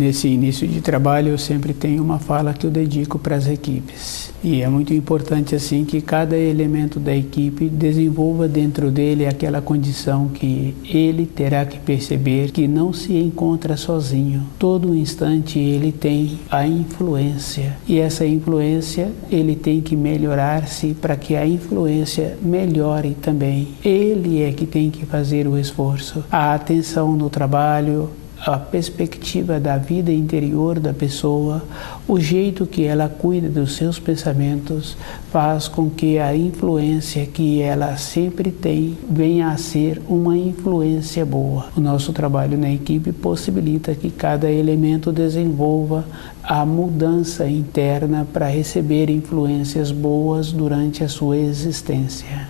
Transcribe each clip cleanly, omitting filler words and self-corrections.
Nesse início de trabalho eu sempre tenho uma fala que eu dedico para as equipes. E é muito importante assim que cada elemento da equipe desenvolva dentro dele aquela condição que ele terá que perceber que não se encontra sozinho. Todo instante ele tem a influência e essa influência ele tem que melhorar-se para que a influência melhore também. Ele é que tem que fazer o esforço. A atenção no trabalho, a perspectiva da vida interior da pessoa, o jeito que ela cuida dos seus pensamentos, faz com que a influência que ela sempre tem venha a ser uma influência boa. O nosso trabalho na equipe possibilita que cada elemento desenvolva a mudança interna para receber influências boas durante a sua existência.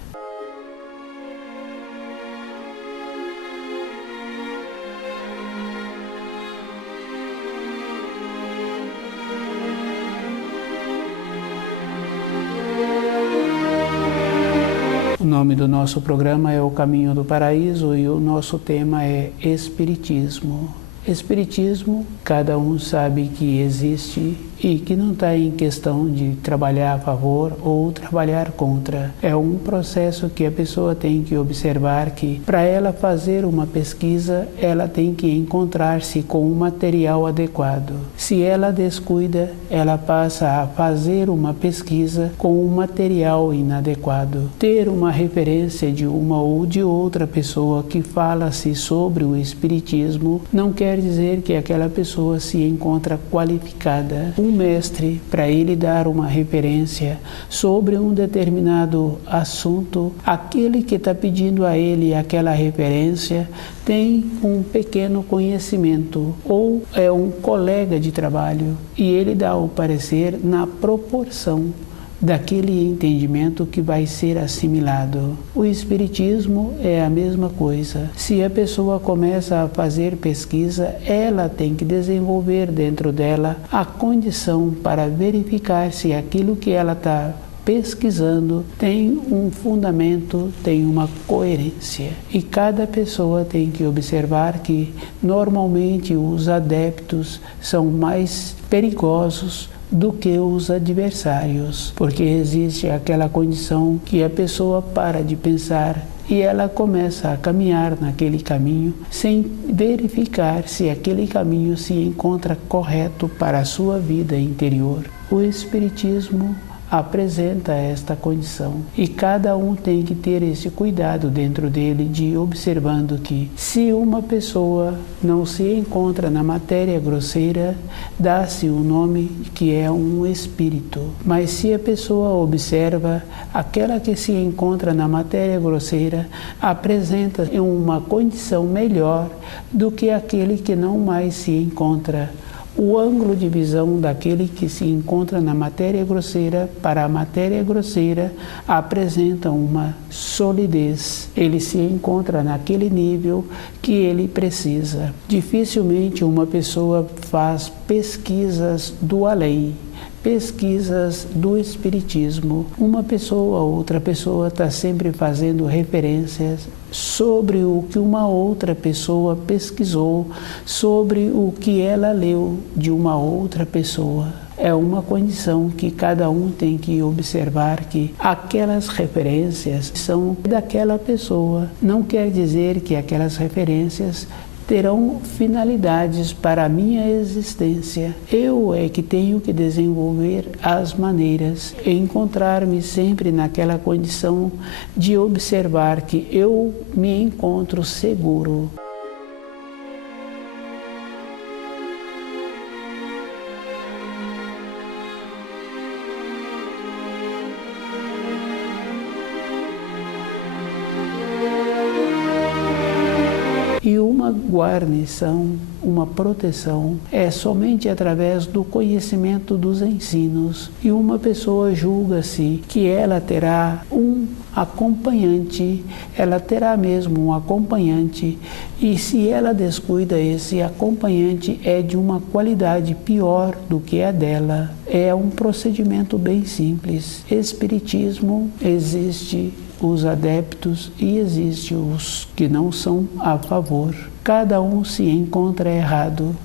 O nome do nosso programa é O Caminho do Paraíso e o nosso tema é Espiritismo. Espiritismo, cada um sabe que existe e que não está em questão de trabalhar a favor ou trabalhar contra. É um processo que a pessoa tem que observar que, para ela fazer uma pesquisa, ela tem que encontrar-se com um material adequado. Se ela descuida, ela passa a fazer uma pesquisa com um material inadequado. Ter uma referência de uma ou de outra pessoa que fala-se sobre o Espiritismo não quer dizer que aquela pessoa se encontra qualificada. Um mestre, para ele dar uma referência sobre um determinado assunto, aquele que está pedindo a ele aquela referência tem um pequeno conhecimento ou é um colega de trabalho e ele dá o parecer na proporção daquele entendimento que vai ser assimilado. O Espiritismo é a mesma coisa. Se a pessoa começa a fazer pesquisa, ela tem que desenvolver dentro dela a condição para verificar se aquilo que ela está pesquisando tem um fundamento, tem uma coerência. E cada pessoa tem que observar que normalmente os adeptos são mais perigosos do que os adversários, porque existe aquela condição que a pessoa para de pensar e ela começa a caminhar naquele caminho sem verificar se aquele caminho se encontra correto para a sua vida interior. O Espiritismo apresenta esta condição e cada um tem que ter esse cuidado dentro dele de observando que se uma pessoa não se encontra na matéria grosseira, dá-se o nome que é um espírito, mas se a pessoa observa aquela que se encontra na matéria grosseira, apresenta uma condição melhor do que aquele que não mais se enconra. O ângulo de visão daquele que se encontra na matéria grosseira para a matéria grosseira apresenta uma solidez. Ele se encontra naquele nível que ele precisa. Dificilmente uma pessoa faz pesquisas do além, pesquisas do Espiritismo. Uma pessoa ou outra pessoa está sempre fazendo referências sobre o que uma outra pessoa pesquisou, sobre o que ela leu de uma outra pessoa. É uma condição que cada um tem que observar que aquelas referências são daquela pessoa. Não quer dizer que aquelas referências terão finalidades para a minha existência. Eu é que tenho que desenvolver as maneiras, encontrar-me sempre naquela condição de observar que eu me encontro seguro. E uma guarnição, uma proteção, é somente através do conhecimento dos ensinos. E uma pessoa julga-se que ela terá um acompanhante, ela terá mesmo um acompanhante, e se ela descuida, esse acompanhante é de uma qualidade pior do que a dela. É um procedimento bem simples. Espiritismo existe os adeptos e existe os que não são a favor. Cada um se encontra errado,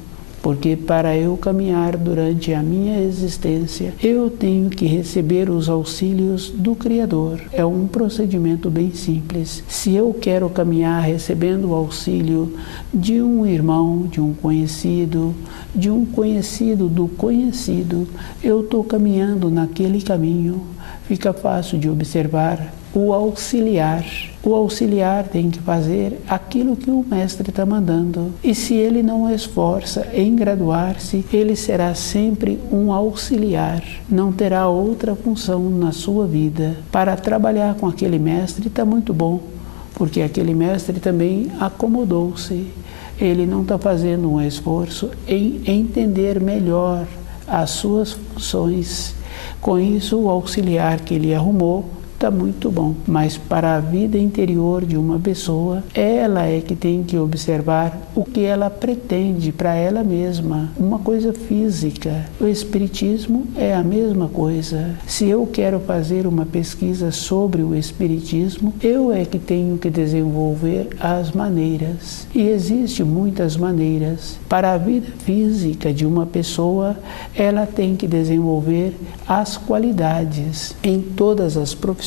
porque para eu caminhar durante a minha existência, eu tenho que receber os auxílios do Criador. É um procedimento bem simples. Se eu quero caminhar recebendo o auxílio de um irmão, de um conhecido do conhecido, eu estou caminhando naquele caminho. Fica fácil de observar o auxiliar. O auxiliar tem que fazer aquilo que o mestre está mandando. E se ele não esforça em graduar-se, ele será sempre um auxiliar. Não terá outra função na sua vida. Para trabalhar com aquele mestre está muito bom, porque aquele mestre também acomodou-se. Ele não está fazendo um esforço em entender melhor as suas funções. Com isso, o auxiliar que ele arrumou está muito bom, mas para a vida interior de uma pessoa, ela é que tem que observar o que ela pretende para ela mesma, uma coisa física. O espiritismo é a mesma coisa. Se eu quero fazer uma pesquisa sobre o espiritismo, eu é que tenho que desenvolver as maneiras. E existem muitas maneiras. Para a vida física de uma pessoa, ela tem que desenvolver as qualidades em todas as profissões.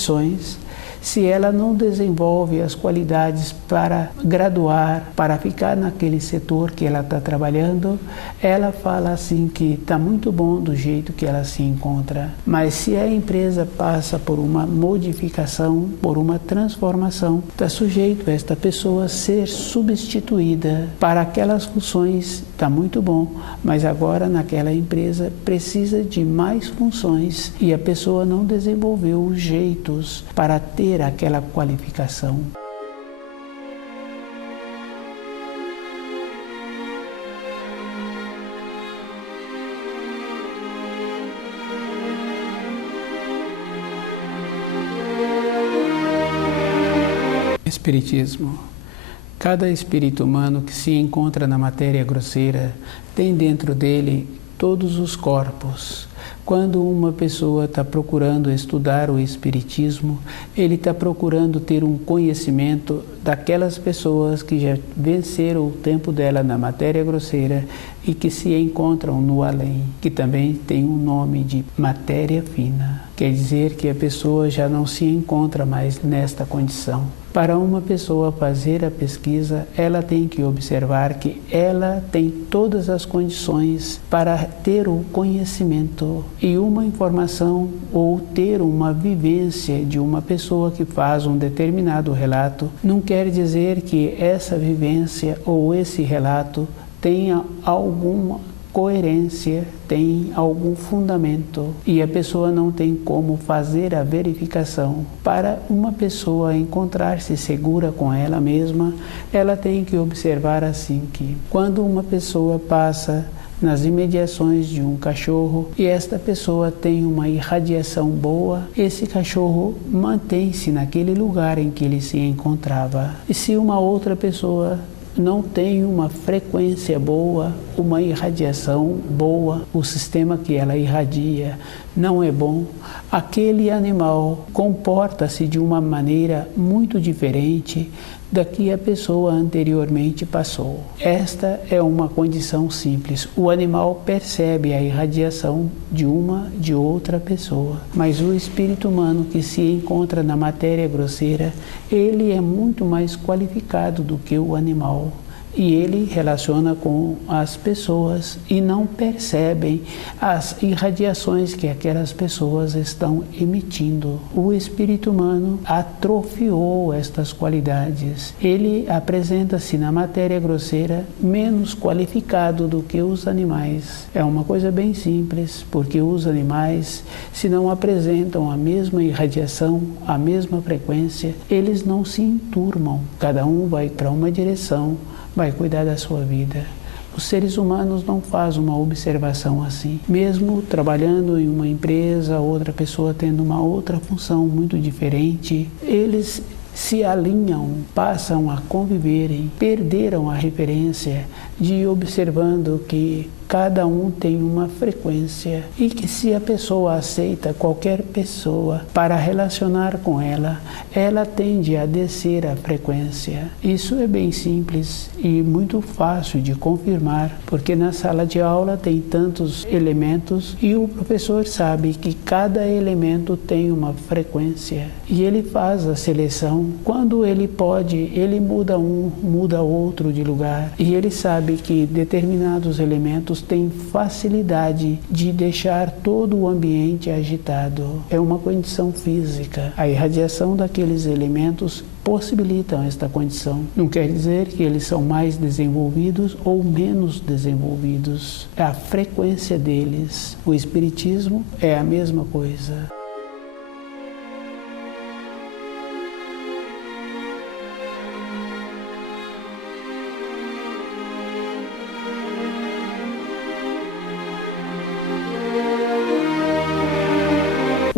Se ela não desenvolve as qualidades para graduar, para ficar naquele setor que ela está trabalhando, ela fala assim que está muito bom do jeito que ela se encontra. Mas se a empresa passa por uma modificação, por uma transformação, está sujeito a esta pessoa ser substituída. Para aquelas funções está muito bom, mas agora naquela empresa precisa de mais funções e a pessoa não desenvolveu os jeitos para ter aquela qualificação. Espiritismo. Cada espírito humano que se encontra na matéria grosseira tem dentro dele todos os corpos. Quando uma pessoa está procurando estudar o espiritismo, ele está procurando ter um conhecimento daquelas pessoas que já venceram o tempo dela na matéria grosseira e que se encontram no além, que também tem um nome de matéria fina. Quer dizer que a pessoa já não se encontra mais nesta condição. Para uma pessoa fazer a pesquisa, ela tem que observar que ela tem todas as condições para ter o conhecimento e uma informação ou ter uma vivência de uma pessoa que faz um determinado relato. Não quer dizer que essa vivência ou esse relato tenha alguma coerência, tem algum fundamento e a pessoa não tem como fazer a verificação. Para uma pessoa encontrar-se segura com ela mesma, ela tem que observar assim que quando uma pessoa passa nas imediações de um cachorro e esta pessoa tem uma irradiação boa, esse cachorro mantém-se naquele lugar em que ele se encontrava. E se uma outra pessoa não tem uma frequência boa, uma irradiação boa, o sistema que ela irradia não é bom, aquele animal comporta-se de uma maneira muito diferente da que a pessoa anteriormente passou. Esta é uma condição simples. O animal percebe a irradiação de outra pessoa, mas o espírito humano que se encontra na matéria grosseira, ele é muito mais qualificado do que o animal. E ele relaciona com as pessoas e não percebem as irradiações que aquelas pessoas estão emitindo. O espírito humano atrofiou estas qualidades. Ele apresenta-se na matéria grosseira menos qualificado do que os animais. É uma coisa bem simples, porque os animais, se não apresentam a mesma irradiação, a mesma frequência, eles não se enturmam. Cada um vai para uma direção, vai cuidar da sua vida. Os seres humanos não fazem uma observação assim. Mesmo trabalhando em uma empresa, outra pessoa tendo uma outra função muito diferente, eles se alinham, passam a conviverem, perderam a referência de ir observando que cada um tem uma frequência e que se a pessoa aceita qualquer pessoa para relacionar com ela, ela tende a descer a frequência. Isso é bem simples e muito fácil de confirmar, porque na sala de aula tem tantos elementos e o professor sabe que cada elemento tem uma frequência e ele faz a seleção. Quando ele pode, ele muda um, muda outro de lugar e ele sabe que determinados elementos têm facilidade de deixar todo o ambiente agitado. É uma condição física. A irradiação daqueles elementos possibilitam esta condição. Não quer dizer que eles são mais desenvolvidos ou menos desenvolvidos. É a frequência deles. O espiritismo é a mesma coisa.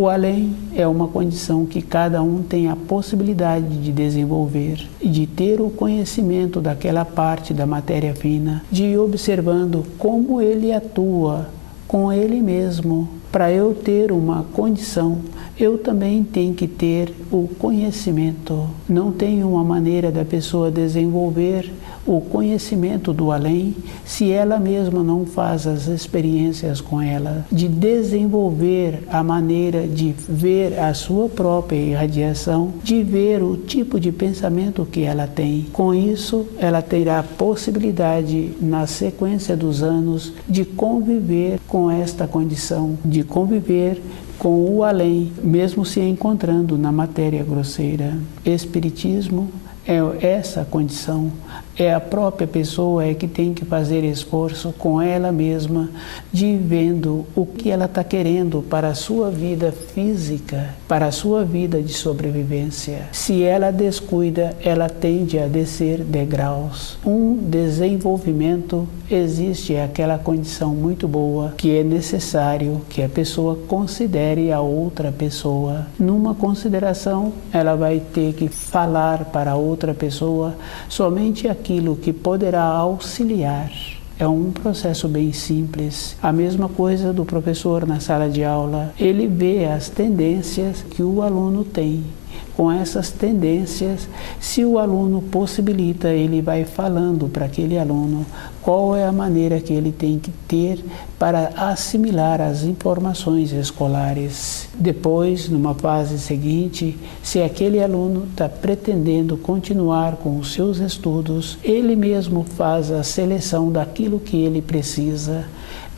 O além é uma condição que cada um tem a possibilidade de desenvolver e de ter o conhecimento daquela parte da matéria fina, de ir observando como ele atua com ele mesmo. Para eu ter uma condição, eu também tenho que ter o conhecimento. Não tem uma maneira da pessoa desenvolver o conhecimento do além se ela mesma não faz as experiências com ela, de desenvolver a maneira de ver a sua própria irradiação, de ver o tipo de pensamento que ela tem. Com isso, ela terá a possibilidade, na sequência dos anos, de conviver com esta condição, de conviver com o além, mesmo se encontrando na matéria grosseira. Espiritismo é essa condição, é a própria pessoa que tem que fazer esforço com ela mesma, de vendo o que ela está querendo para a sua vida física, para a sua vida de sobrevivência. Se ela descuida, ela tende a descer degraus. Um desenvolvimento existe, aquela condição muito boa que é necessário que a pessoa considere a outra pessoa. Numa consideração, ela vai ter que falar para a outra pessoa somente aquilo que poderá auxiliar. É um processo bem simples. A mesma coisa do professor na sala de aula. Ele vê as tendências que o aluno tem. Com essas tendências, se o aluno possibilita, ele vai falando para aquele aluno qual é a maneira que ele tem que ter para assimilar as informações escolares. Depois, numa fase seguinte, se aquele aluno está pretendendo continuar com os seus estudos, ele mesmo faz a seleção daquilo que ele precisa.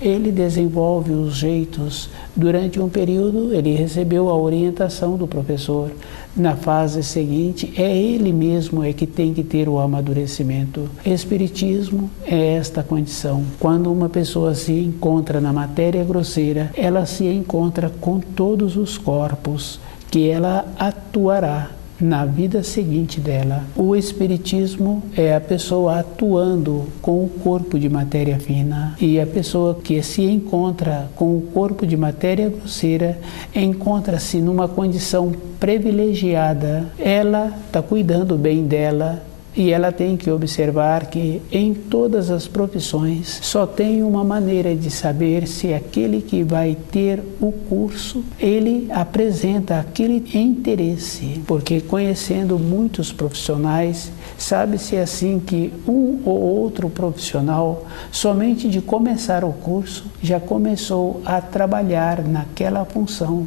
Ele desenvolve os jeitos. Durante um período, ele recebeu a orientação do professor. Na fase seguinte, é ele mesmo que tem que ter o amadurecimento. Espiritismo é esta condição. Quando uma pessoa se encontra na matéria grosseira, ela se encontra com todos os corpos que ela atuará na vida seguinte dela. O espiritismo é a pessoa atuando com o corpo de matéria fina, e a pessoa que se encontra com o corpo de matéria grosseira encontra-se numa condição privilegiada. Ela está cuidando bem dela, e ela tem que observar que em todas as profissões só tem uma maneira de saber se aquele que vai ter o curso, ele apresenta aquele interesse. Porque conhecendo muitos profissionais, sabe-se assim que um ou outro profissional, somente de começar o curso, já começou a trabalhar naquela função.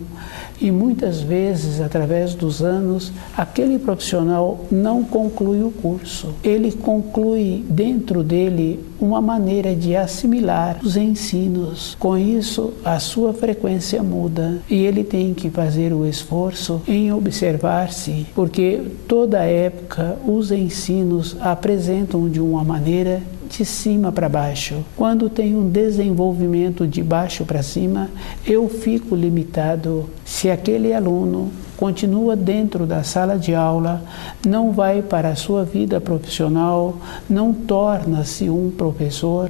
E muitas vezes, através dos anos, aquele profissional não conclui o curso. Ele conclui dentro dele uma maneira de assimilar os ensinos. Com isso, a sua frequência muda e ele tem que fazer o esforço em observar-se, porque toda época os ensinos apresentam de uma maneira de cima para baixo. Quando tem um desenvolvimento de baixo para cima, eu fico limitado. Se aquele aluno continua dentro da sala de aula, não vai para a sua vida profissional, não torna-se um professor,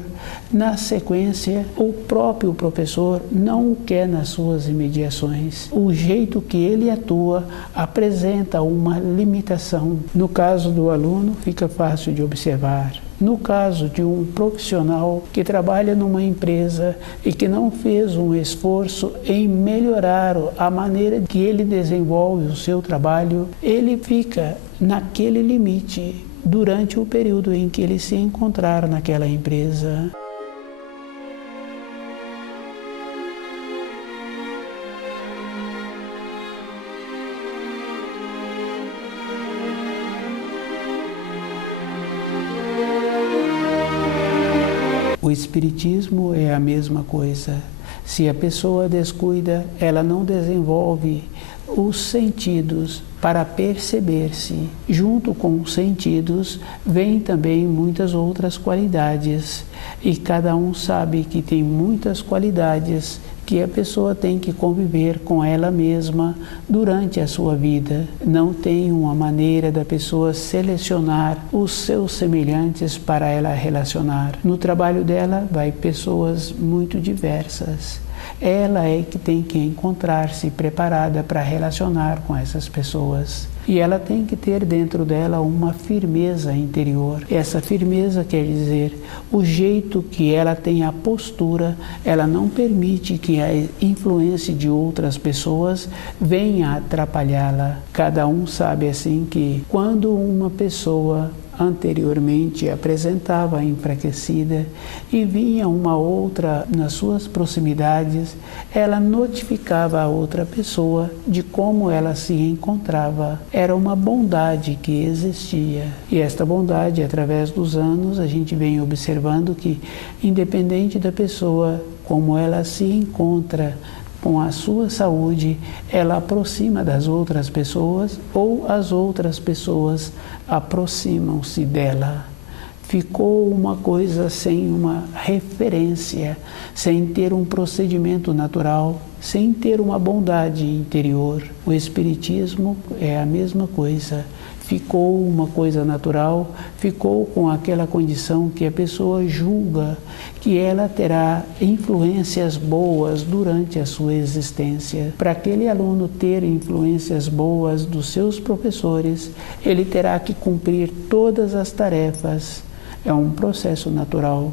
na sequência, o próprio professor não o quer nas suas imediações. O jeito que ele atua apresenta uma limitação. No caso do aluno, fica fácil de observar. No caso de um profissional que trabalha numa empresa e que não fez um esforço em melhorar a maneira que ele desenvolve o seu trabalho, ele fica naquele limite durante o período em que ele se encontrar naquela empresa. O espiritismo é a mesma coisa. Se a pessoa descuida, ela não desenvolve os sentidos para perceber-se. Junto com os sentidos, vem também muitas outras qualidades. E cada um sabe que tem muitas qualidades que a pessoa tem que conviver com ela mesma durante a sua vida. Não tem uma maneira da pessoa selecionar os seus semelhantes para ela relacionar. No trabalho dela, vai pessoas muito diversas. Ela é que tem que encontrar-se preparada para relacionar com essas pessoas. E ela tem que ter dentro dela uma firmeza interior. Essa firmeza quer dizer o jeito que ela tem a postura, ela não permite que a influência de outras pessoas venha atrapalhá-la. Cada um sabe assim que quando uma pessoa anteriormente apresentava enfraquecida e vinha uma outra nas suas proximidades, ela notificava a outra pessoa de como ela se encontrava. Era uma bondade que existia. E esta bondade, através dos anos, a gente vem observando que, independente da pessoa, como ela se encontra com a sua saúde, ela aproxima das outras pessoas ou as outras pessoas aproximam-se dela. Ficou uma coisa sem uma referência, sem ter um procedimento natural, sem ter uma bondade interior. O espiritismo é a mesma coisa. Ficou uma coisa natural, ficou com aquela condição que a pessoa julga que ela terá influências boas durante a sua existência. Para aquele aluno ter influências boas dos seus professores, ele terá que cumprir todas as tarefas. É um processo natural.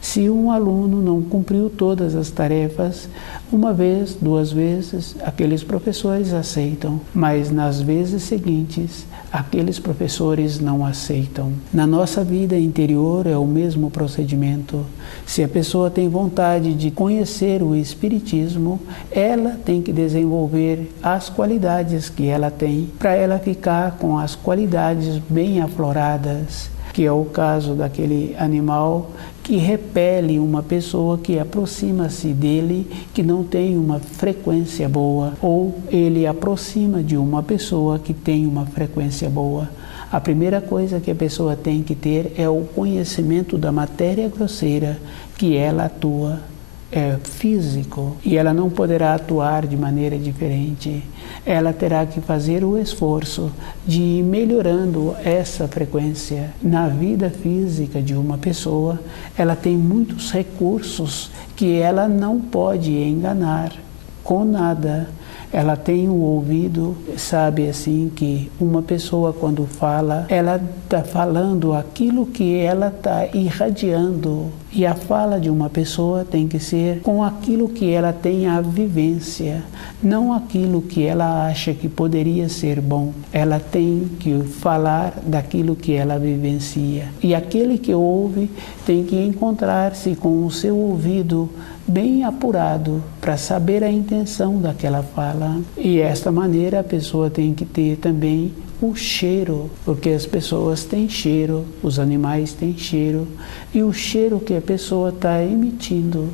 Se um aluno não cumpriu todas as tarefas, uma vez, duas vezes, aqueles professores aceitam, mas nas vezes seguintes, aqueles professores não aceitam. Na nossa vida interior é o mesmo procedimento. Se a pessoa tem vontade de conhecer o Espiritismo, ela tem que desenvolver as qualidades que ela tem, para ela ficar com as qualidades bem afloradas, que é o caso daquele animal que repele uma pessoa que aproxima-se dele, que não tem uma frequência boa, ou ele aproxima de uma pessoa que tem uma frequência boa. A primeira coisa que a pessoa tem que ter é o conhecimento da matéria grosseira que ela atua. É físico, e ela não poderá atuar de maneira diferente. Ela terá que fazer o esforço de ir melhorando essa frequência. Na vida física de uma pessoa, ela tem muitos recursos que ela não pode enganar com nada. Ela tem o ouvido, sabe assim que uma pessoa quando fala, ela está falando aquilo que ela está irradiando. E a fala de uma pessoa tem que ser com aquilo que ela tem a vivência, não aquilo que ela acha que poderia ser bom. Ela tem que falar daquilo que ela vivencia. E aquele que ouve tem que encontrar-se com o seu ouvido bem apurado para saber a intenção daquela fala. E desta maneira a pessoa tem que ter também o cheiro, porque as pessoas têm cheiro, os animais têm cheiro, e o cheiro que a pessoa está emitindo,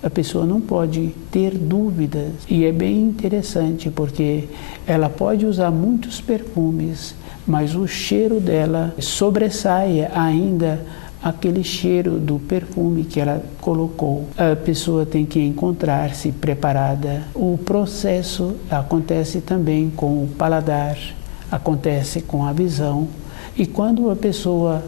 a pessoa não pode ter dúvidas. E é bem interessante porque ela pode usar muitos perfumes, mas o cheiro dela sobressai ainda aquele cheiro do perfume que ela colocou. A pessoa tem que encontrar-se preparada. O processo acontece também com o paladar, acontece com a visão. E quando a pessoa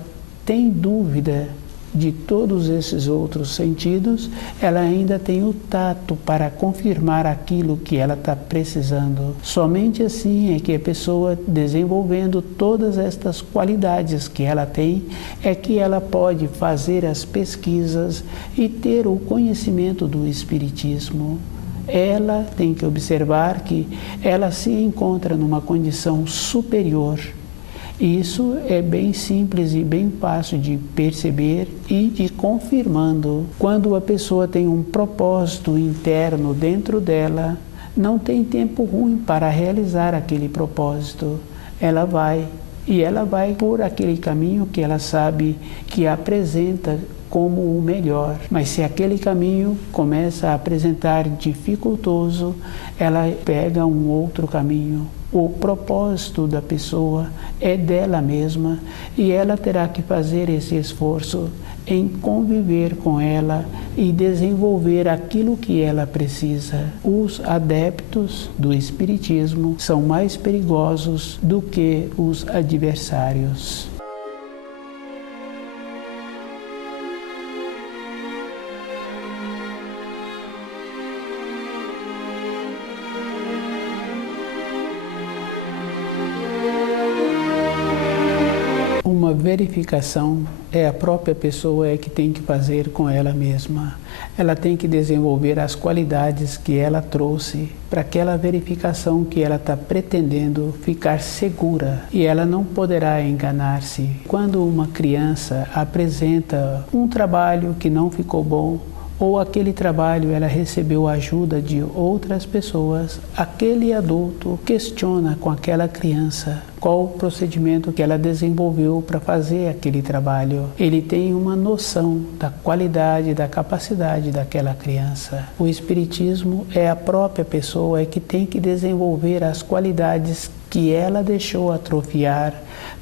tem dúvida de todos esses outros sentidos, ela ainda tem o tato para confirmar aquilo que ela está precisando. Somente assim é que a pessoa, desenvolvendo todas estas qualidades que ela tem, é que ela pode fazer as pesquisas e ter o conhecimento do Espiritismo. Ela tem que observar que ela se encontra numa condição superior. Isso é bem simples e bem fácil de perceber e de confirmando. Quando a pessoa tem um propósito interno dentro dela, não tem tempo ruim para realizar aquele propósito. Ela vai por aquele caminho que ela sabe que apresenta como o melhor. Mas se aquele caminho começa a apresentar dificultoso, ela pega um outro caminho. O propósito da pessoa é dela mesma e ela terá que fazer esse esforço em conviver com ela e desenvolver aquilo que ela precisa. Os adeptos do Espiritismo são mais perigosos do que os adversários. Uma verificação é a própria pessoa que tem que fazer com ela mesma. Ela tem que desenvolver as qualidades que ela trouxe para aquela verificação que ela está pretendendo ficar segura. E ela não poderá enganar-se. Quando uma criança apresenta um trabalho que não ficou bom, ou aquele trabalho ela recebeu ajuda de outras pessoas, aquele adulto questiona com aquela criança qual o procedimento que ela desenvolveu para fazer aquele trabalho. Ele tem uma noção da qualidade, da capacidade daquela criança. O Espiritismo é a própria pessoa que tem que desenvolver as qualidades que ela deixou atrofiar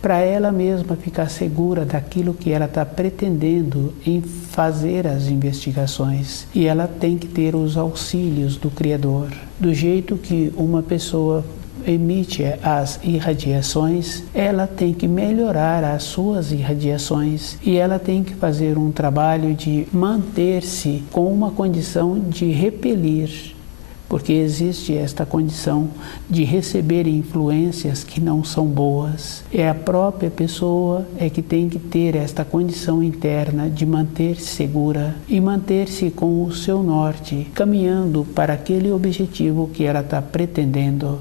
para ela mesma ficar segura daquilo que ela está pretendendo em fazer as investigações. E ela tem que ter os auxílios do Criador. Do jeito que uma pessoa emite as irradiações, ela tem que melhorar as suas irradiações e ela tem que fazer um trabalho de manter-se com uma condição de repelir, porque existe esta condição de receber influências que não são boas. É a própria pessoa que tem que ter esta condição interna de manter-se segura e manter-se com o seu norte, caminhando para aquele objetivo que ela está pretendendo.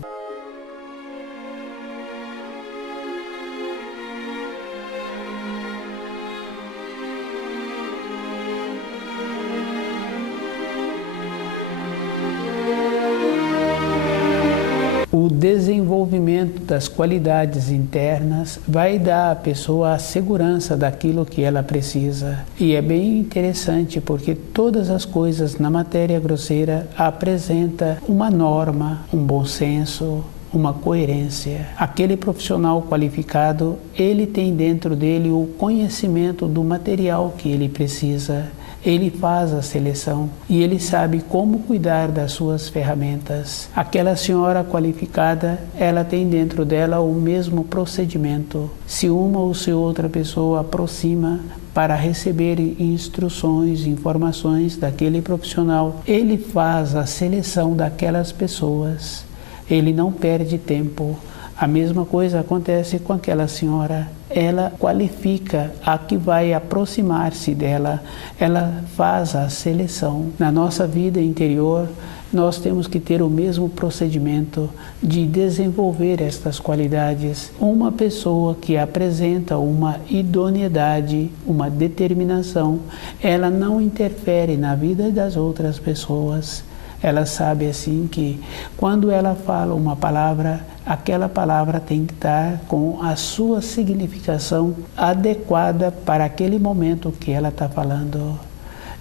O desenvolvimento das qualidades internas vai dar à pessoa a segurança daquilo que ela precisa. E é bem interessante porque todas as coisas na matéria grosseira apresentam uma norma, um bom senso, uma coerência. Aquele profissional qualificado, ele tem dentro dele o conhecimento do material que ele precisa. Ele faz a seleção e ele sabe como cuidar das suas ferramentas. Aquela senhora qualificada, ela tem dentro dela o mesmo procedimento. Se uma ou se outra pessoa aproxima para receber instruções, informações daquele profissional, ele faz a seleção daquelas pessoas. Ele não perde tempo. A mesma coisa acontece com aquela senhora. Ela qualifica a que vai aproximar-se dela, ela faz a seleção. Na nossa vida interior, nós temos que ter o mesmo procedimento de desenvolver estas qualidades. Uma pessoa que apresenta uma idoneidade, uma determinação, ela não interfere na vida das outras pessoas. Ela sabe assim que quando ela fala uma palavra, aquela palavra tem que estar com a sua significação adequada para aquele momento que ela está falando.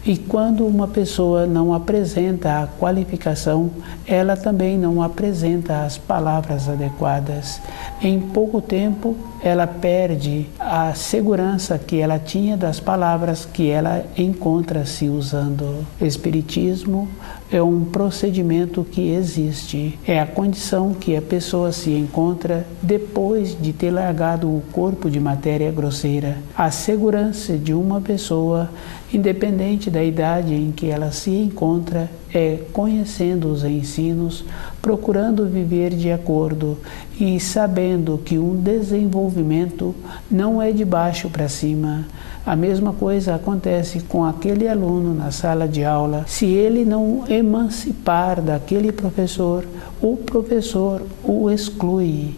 E quando uma pessoa não apresenta a qualificação, ela também não apresenta as palavras adequadas. Em pouco tempo, ela perde a segurança que ela tinha das palavras que ela encontra se usando. Espiritismo é um procedimento que existe, é a condição que a pessoa se encontra depois de ter largado o corpo de matéria grosseira. A segurança de uma pessoa, independente da idade em que ela se encontra, é conhecendo os ensinos, procurando viver de acordo e sabendo que um desenvolvimento não é de baixo para cima. A mesma coisa acontece com aquele aluno na sala de aula. Se ele não emancipar daquele professor, o professor o exclui.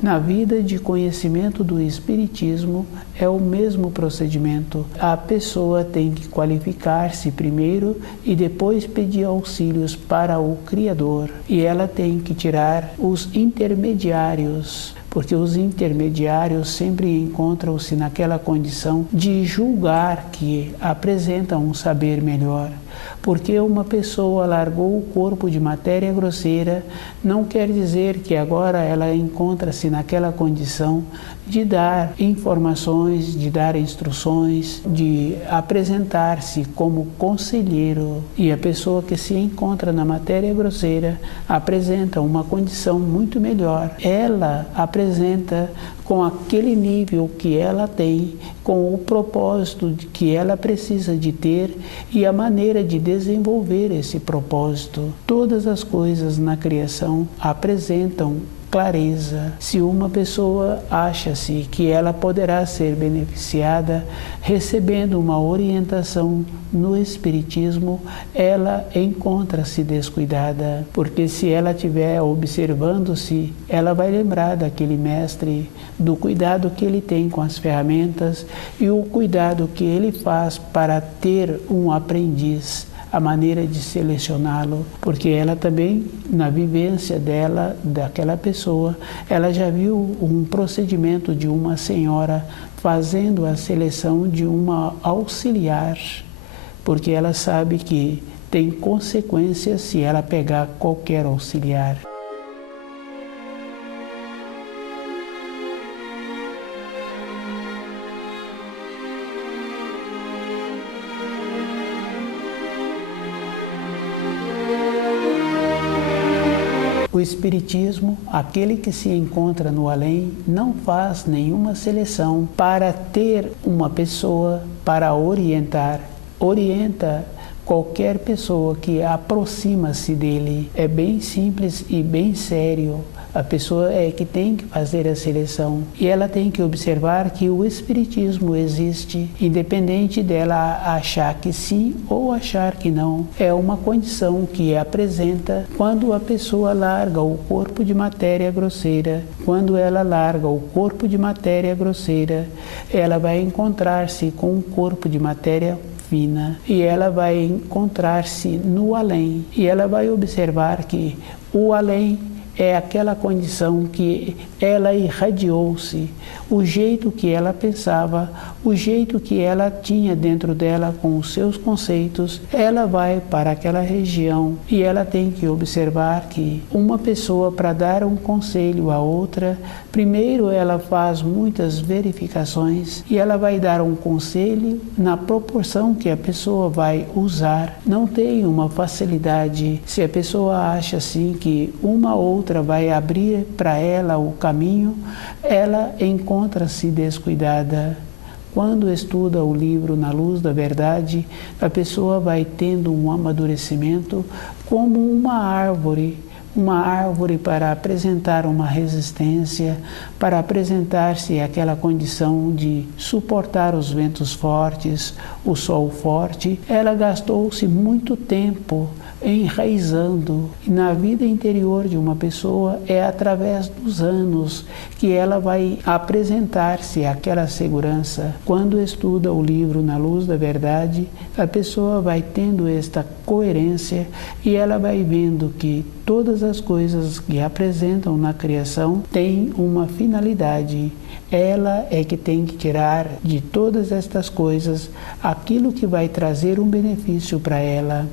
Na vida de conhecimento do Espiritismo é o mesmo procedimento. A pessoa tem que qualificar-se primeiro e depois pedir auxílios para o Criador. E ela tem que tirar os intermediários, porque os intermediários sempre encontram-se naquela condição de julgar que apresentam um saber melhor. Porque uma pessoa largou o corpo de matéria grosseira, não quer dizer que agora ela encontra-se naquela condição de dar informações, de dar instruções, de apresentar-se como conselheiro. E a pessoa que se encontra na matéria grosseira apresenta uma condição muito melhor. Ela apresenta com aquele nível que ela tem, com o propósito que ela precisa de ter e a maneira de desenvolver esse propósito. Todas as coisas na criação apresentam clareza. Se uma pessoa acha-se que ela poderá ser beneficiada recebendo uma orientação no Espiritismo, ela encontra-se descuidada, porque se ela estiver observando-se, ela vai lembrar daquele mestre, do cuidado que ele tem com as ferramentas e o cuidado que ele faz para ter um aprendiz, a maneira de selecioná-lo, porque ela também, na vivência dela, daquela pessoa, ela já viu um procedimento de uma senhora fazendo a seleção de uma auxiliar, porque ela sabe que tem consequências se ela pegar qualquer auxiliar. O Espiritismo, aquele que se encontra no além, não faz nenhuma seleção para ter uma pessoa para orientar. Orienta qualquer pessoa que aproxima-se dele. É bem simples e bem sério. A pessoa é que tem que fazer a seleção e ela tem que observar que o Espiritismo existe, independente dela achar que sim ou achar que não. É uma condição que apresenta quando a pessoa larga o corpo de matéria grosseira. Quando ela larga o corpo de matéria grosseira, ela vai encontrar-se com um corpo de matéria fina e ela vai encontrar-se no além e ela vai observar que o além é aquela condição que ela irradiou-se, o jeito que ela pensava, o jeito que ela tinha dentro dela com os seus conceitos, ela vai para aquela região e ela tem que observar que uma pessoa, para dar um conselho a outra, primeiro ela faz muitas verificações e ela vai dar um conselho na proporção que a pessoa vai usar. Não tem uma facilidade. Se a pessoa acha assim que uma outra vai abrir para ela o caminho, ela encontra-se descuidada. Quando estuda o livro Na Luz da Verdade, a pessoa vai tendo um amadurecimento como uma árvore para apresentar uma resistência, para apresentar-se aquela condição de suportar os ventos fortes, o sol forte. Ela gastou-se muito tempo enraizando. E na vida interior de uma pessoa é através dos anos que ela vai apresentar-se aquela segurança. Quando estuda o livro Na Luz da Verdade, a pessoa vai tendo esta coerência e ela vai vendo que todas todas as coisas que apresentam na criação têm uma finalidade. Ela é que tem que tirar de todas estas coisas aquilo que vai trazer um benefício para ela.